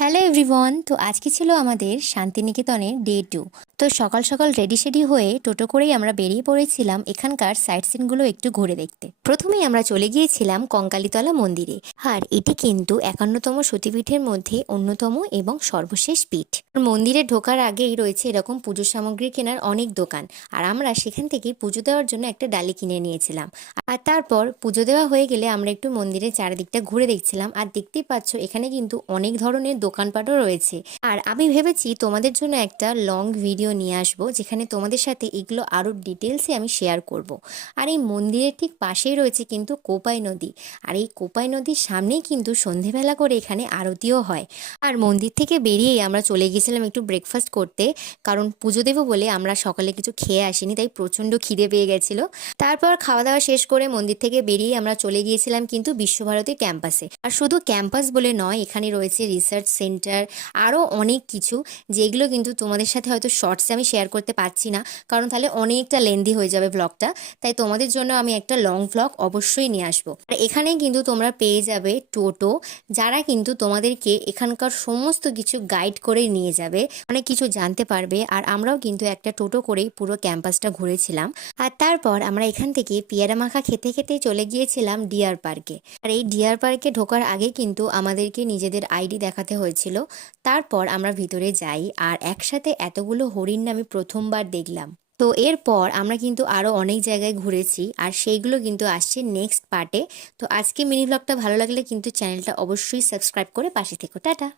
Hello everyone, তো আজকে ছিল আমাদের শান্তিনিকেতনের ডে 2। তো সকাল সকাল রেডি শেডি হয়ে টোটো করেই আমরা বেরিয়ে পড়েছিলাম এখানকার সাইট সিনগুলো একটু ঘুরে দেখতে। প্রথমেই আমরা চলে গিয়েছিলাম কঙ্কালীতলা মন্দিরে। আর এটি কিন্তু 51তম সতীপীঠের মধ্যে অন্যতম এবং সর্বশেষ পীঠ। মন্দিরে ঢোকার আগেই রয়েছে এরকম পুজো সামগ্রী কেনার অনেক দোকান। আর আমরা সেখান থেকে পুজো দেওয়ার জন্য একটা ডালি কিনে নিয়েছিলাম। আর তারপর পুজো দেওয়া হয়ে গেলে আমরা একটু মন্দিরের চারিদিকটা ঘুরে দেখছিলাম। আর দেখতেই পাচ্ছ এখানে কিন্তু অনেক ধরনের দোকানপাটও রয়েছে। আর আমি ভেবেছি তোমাদের জন্য একটা লং ভিডিও নিয়ে আসবো, যেখানে তোমাদের সাথে এগুলো আরও ডিটেলসে আমি শেয়ার করব। আর এই মন্দিরের ঠিক পাশেই রয়েছে কিন্তু কোপাই নদী। আর এই কোপাই নদীর সামনেই কিন্তু সন্ধেবেলা করে এখানে আরতিও হয়। আর মন্দির থেকে বেরিয়েই আমরা চলে গেছিলাম একটু ব্রেকফাস্ট করতে, কারণ পুজো দেবো বলে আমরা সকালে কিছু খেয়ে আসিনি, তাই প্রচণ্ড খিদে পেয়ে গেছিলো। তারপর খাওয়া দাওয়া শেষ করে মন্দির থেকে বেরিয়ে আমরা চলে গিয়েছিলাম কিন্তু বিশ্বভারতী ক্যাম্পাসে। আর শুধু ক্যাম্পাস বলে নয়, এখানে রয়েছে রিসার্চ সেন্টার, আরও অনেক কিছু, যেগুলো কিন্তু তোমাদের সাথে হয়তো শর্টসে আমি শেয়ার করতে পারছি না, কারণ তাহলে অনেকটা লেন্দি হয়ে যাবে ব্লগটা। তাই তোমাদের জন্য আমি একটা লং ব্লগ অবশ্যই নিয়ে আসবো। আর এখানে কিন্তু তোমরা পেয়ে যাবে টোটো, যারা কিন্তু তোমাদেরকে এখানকার সমস্ত কিছু গাইড করে নিয়ে যাবে, অনেক কিছু জানতে পারবে। আর আমরাও কিন্তু একটা টোটো করেই পুরো ক্যাম্পাসটা ঘুরেছিলাম। আর তারপর আমরা এখান থেকে পেয়ারা মাখা খেতে খেতে চলে গিয়েছিলাম ডিয়ার পার্কে। আর এই ডিয়ার পার্কে ঢোকার আগে কিন্তু আমাদেরকে নিজেদের আইডি দেখাতে হয়েছিল। তারপর আমরা ভিতরে যাই, আর একসাথে এতগুলো হরিণ আমি প্রথমবার দেখলাম। তো এরপর আমরা কিন্তু আরও অনেক জায়গায় ঘুরেছি, আর সেইগুলো কিন্তু আসছে নেক্সট পার্টে। তো আজকে মিনি ব্লগটা ভালো লাগলে কিন্তু চ্যানেলটা অবশ্যই সাবস্ক্রাইব করে পাশে থেকো। টাটা।